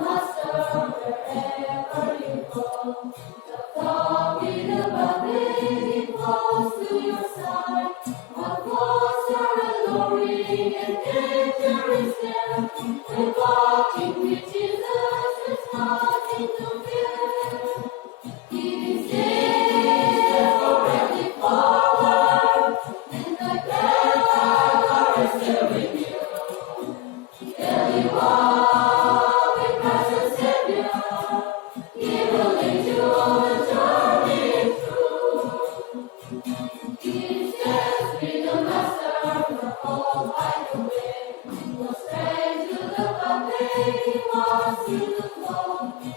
Master wherever you go. The flock in the valley close to your side. What closer and glory and victory stand. When walking with Jesus, there's nothing to fear. He is there already forward, and the God is still with you. There you are, with present Savior. He will lead you on the journey through. He is just be the master for all by the way. No strength to the path he wants you to go.